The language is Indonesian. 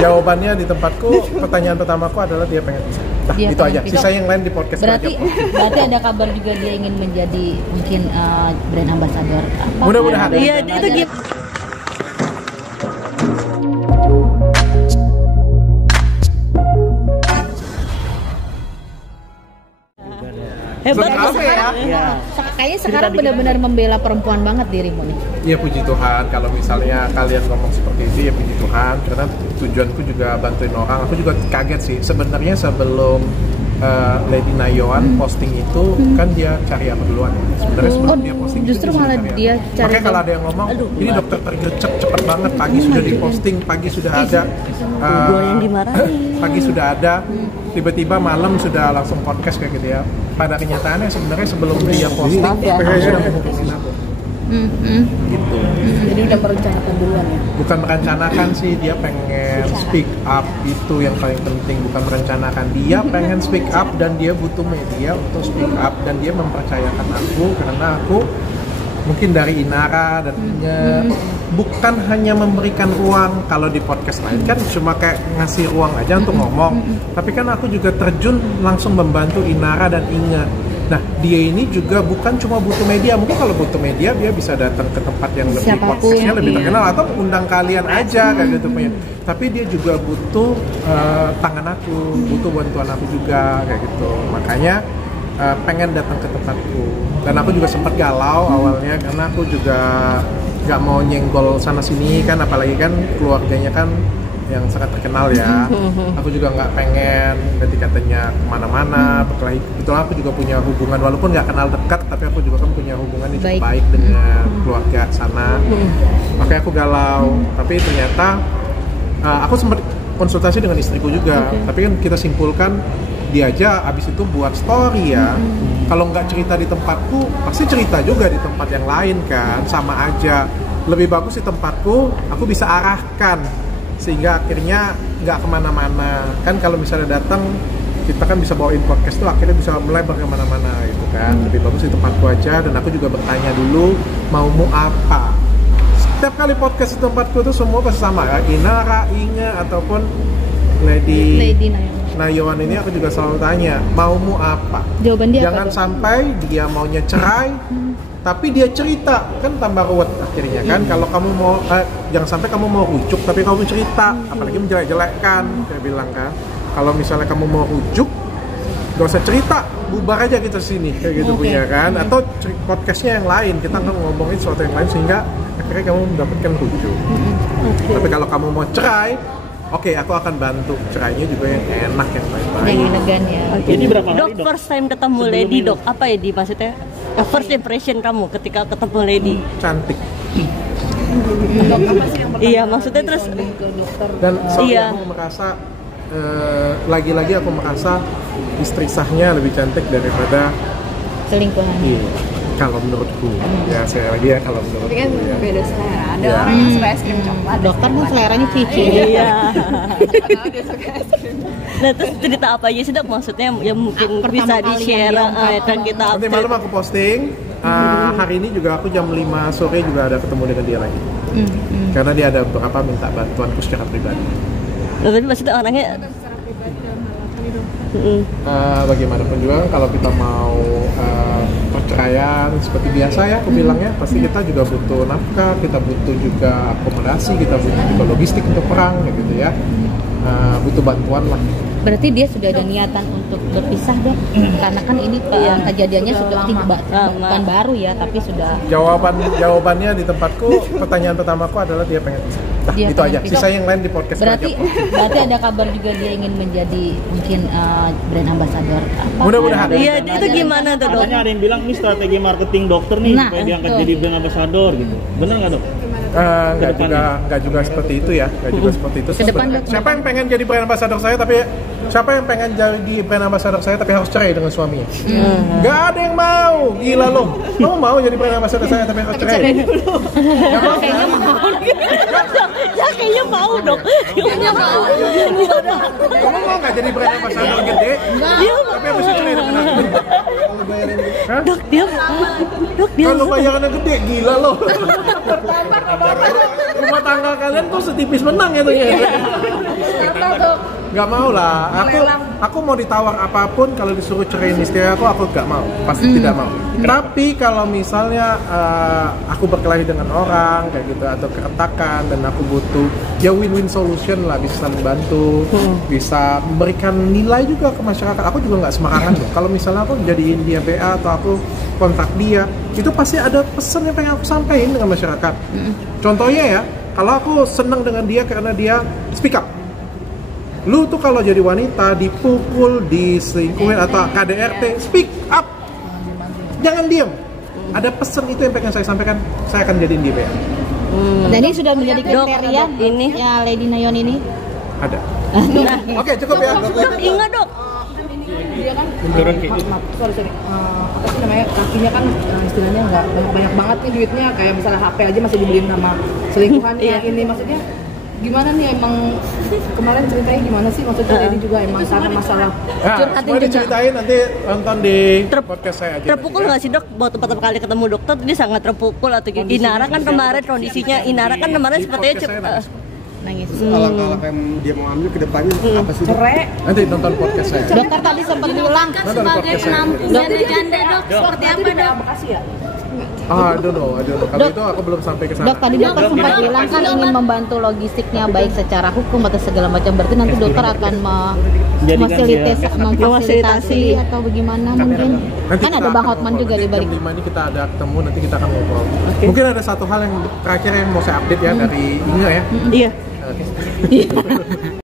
Jawabannya di tempatku, pertanyaan pertamaku adalah dia pengen pisah. Nah, Dia itu pengen aja. pisah. Sisa yang lain di podcast Berarti aja. ada kabar juga dia ingin menjadi mungkin brand ambassador. Apa? Mudah-mudahan. Iya, itu gitu. Hebat Apa ya? Iya. Kayaknya sekarang benar-benar membela perempuan banget dirimu nih. Ya puji Tuhan, kalau misalnya kalian ngomong seperti itu ya puji Tuhan, karena tujuanku juga bantuin orang. Aku juga kaget sih, sebenarnya sebelum Lady Nayoan posting itu kan dia cari aku duluan. Sebenarnya sebelum dia posting justru itu malah sudah dia cari. Makanya kalau ada yang ngomong, ini dokter tergecek cepet banget, pagi sudah diposting, pagi sudah ada, Gua yang dimarahin. pagi sudah ada, tiba-tiba malam sudah langsung podcast kayak gitu ya. Pada kenyataannya sebenarnya sebelum dia posting, dia sudah menghubungin aku. Gitu. Jadi udah merencanakan duluan ya. Bukan merencanakan sih, dia pengen speak up, itu yang paling penting. Bukan merencanakan, dia pengen speak up dan dia butuh media untuk speak up, dan dia mempercayakan aku karena aku mungkin dari Inara dan bukan hanya memberikan ruang. Kalau di podcast lain kan cuma kayak ngasih ruang aja untuk ngomong, tapi kan aku juga terjun langsung membantu Inara dan Inge. Nah, dia ini juga bukan cuma butuh media. Mungkin kalau butuh media, dia bisa datang ke tempat yang lebih podcastnya lebih terkenal, atau undang kalian aja kayak gitu punya. Tapi dia juga butuh tangan aku, butuh bantuan aku juga kayak gitu. Makanya pengen datang ke tempatku. Dan aku juga sempat galau awalnya karena aku juga nggak mau nyenggol sana sini kan, apalagi kan keluarganya kan yang sangat terkenal ya. Aku juga nggak pengen nanti katanya kemana-mana. Kebetulan aku juga punya hubungan, walaupun nggak kenal dekat, tapi aku juga kan punya hubungan yang cukup baik dengan keluarga sana. Makanya aku galau. Tapi ternyata aku sempat konsultasi dengan istriku juga. Tapi kan kita simpulkan, dia aja abis itu buat story ya. Kalau nggak cerita di tempatku, pasti cerita juga di tempat yang lain kan, sama aja. Lebih bagus di tempatku, aku bisa arahkan sehingga akhirnya nggak kemana-mana. Kan kalau misalnya datang, kita kan bisa bawain podcast tuh akhirnya bisa melebar kemana-mana gitu kan. Lebih bagus di tempatku aja, dan aku juga bertanya dulu maumu apa. Setiap kali podcast di tempatku tuh semua pasti sama ya, Inara, Inge ataupun Lady Nayoan ini aku juga selalu tanya maumu apa. Jawaban dia jangan apa, sampai dia maunya cerai tapi dia cerita, kan tambah ruwet akhirnya kan. Kalau kamu mau jangan sampai kamu mau rujuk tapi kamu cerita, apalagi menjelek-jelekkan, saya bilang kan. Kalau misalnya kamu mau rujuk, gak usah cerita, bubar aja kita sini kayak gitu punya kan. Atau podcastnya yang lain, kita akan ngomongin sesuatu yang lain sehingga akhirnya kamu mendapatkan rujuk. Tapi kalau kamu mau cerai, oke, aku akan bantu cerainya juga yang enak, yang baik-baik. yang elegan ya. Ini berapa hari, Dok, first time ketemu Lady, Dok. Apa ya di maksudnya? First impression kamu ketika ketemu Lady. Cantik. Iya, maksudnya terus Dan Iya. aku merasa lagi-lagi aku merasa istri sahnya lebih cantik daripada Selingkuhan. iya. Kalau menurutku ya, saya lagi ya kalau menurutku Tapi kan ya. beda selera. Ada Ya. orang yang suka es krim coklat. Dokter kan seleranya cici. Iya. Padahal dia suka es krim. Nah, terus cerita apa aja sih, Dok? Maksudnya yang mungkin Pertama bisa kali di-share yang dia dan kita Nanti update. malam aku posting. Hari ini juga aku jam 5 sore juga ada ketemu dengan dia lagi. Karena dia ada beberapa minta bantuanku secara pribadi. Nah, tapi maksudnya orangnya Bagaimanapun juga kalau kita mau perceraian seperti biasa ya, aku bilangnya pasti kita juga butuh nafkah, kita butuh juga akomodasi, kita butuh juga logistik untuk perang gitu ya. Butuh bantuan lah. Berarti dia sudah ada niatan untuk berpisah, Dok? Karena kan ini kejadiannya sudah bukan baru ya, tapi sudah. Jawabannya di tempatku, pertanyaan pertamaku adalah dia pengen pisah. Nah, Dia itu pengen aja. pisah. Sisa yang lain di podcast Berarti aja. ada kabar juga dia ingin menjadi mungkin brand ambassador. Apa? Mudah-mudahan. Iya, itu gimana tuh, Dok? Katanya ada yang bilang ini strategi marketing dokter nih Nah, supaya diangkat betul. jadi brand ambassador gitu. Benar nggak, Dok? Nggak juga seperti itu ya, nggak juga seperti itu. Ke depan, Dok. Siapa yang pengen jadi brand ambassador saya tapi siapa yang pengen jadi brand ambassador saya tapi harus cerai dengan suaminya? Nggak ada yang mau, gila lo. Kamu mau jadi brand ambassador saya tapi harus cerai? Kayaknya mau. Ya kayaknya mau, Dok. Kayaknya mau. Kamu mau nggak jadi brand ambassador gede? Tapi harus cerai dengan aku. Hah? Dok, dia Kalau bayarannya gede, gila lo. Rumah tangga kalian tuh setipis menang ya tuh ya. Gak mau lah. Aku mau ditawar apapun, kalau disuruh ceraiin istri aku gak mau. Pasti tidak mau. Tapi kalau misalnya aku berkelahi dengan orang kayak gitu atau keretakan dan aku butuh ya win-win solution lah, bisa saling bantu, bisa memberikan nilai juga ke masyarakat. Aku juga nggak sembarangan loh. Kalau misalnya aku jadiin dia BA atau aku kontak dia, itu pasti ada pesan yang pengen aku sampaikan dengan masyarakat. Contohnya ya, kalau aku senang dengan dia karena dia speak up. Lu tuh kalau jadi wanita dipukul, diselingkuhin atau KDRT, speak up. Jangan diem. Ada pesan itu yang pengen saya sampaikan. Saya akan jadiin dia BA. Dan ini sudah menjadi kriteria ini ya Lady Nayon ini. Ada. Oke, cukup ya. Dok, ingat dok. Dia kan Turun kayak gitu. sorry apa sih namanya, kakinya kan istilahnya nggak banyak banget nih duitnya, kayak misalnya HP aja masih dibeliin sama selingkuhannya. Ini maksudnya gimana nih, emang kemarin ceritanya gimana sih, maksudnya Lady juga emang karena masalah Nah, semua diceritain nanti nonton di podcast saya aja. Terpukul nggak sih dok? Waktu pertama kali ketemu dokter dia sangat terpukul atau gimana? Inara kan kemarin kondisinya, Inara kan kemarin Di sepertinya podcast saya nangis. Nangis. Langkah-langkah yang dia mau ambil ke depannya apa sih? cerai. Nanti nonton podcast saya. Dokter tadi sempat bilang Nonton podcast saya. janda dok seperti apa dok? Bekasi ya? I don't know. Kalau itu aku belum sampai ke sana. Dok tadi dokter sempat bilang kan ingin membantu logistiknya baik secara hukum atau segala macam. Berarti nanti dokter akan memfasilitasi atau bagaimana mungkin? Nanti Kan kita ada Bang akan Hotman ngobrol. juga di Jam balik. 5 ini kita ada ketemu, nanti kita akan ngobrol. Mungkin ada satu hal yang terakhir yang mau saya update ya dari Inga ya. iya.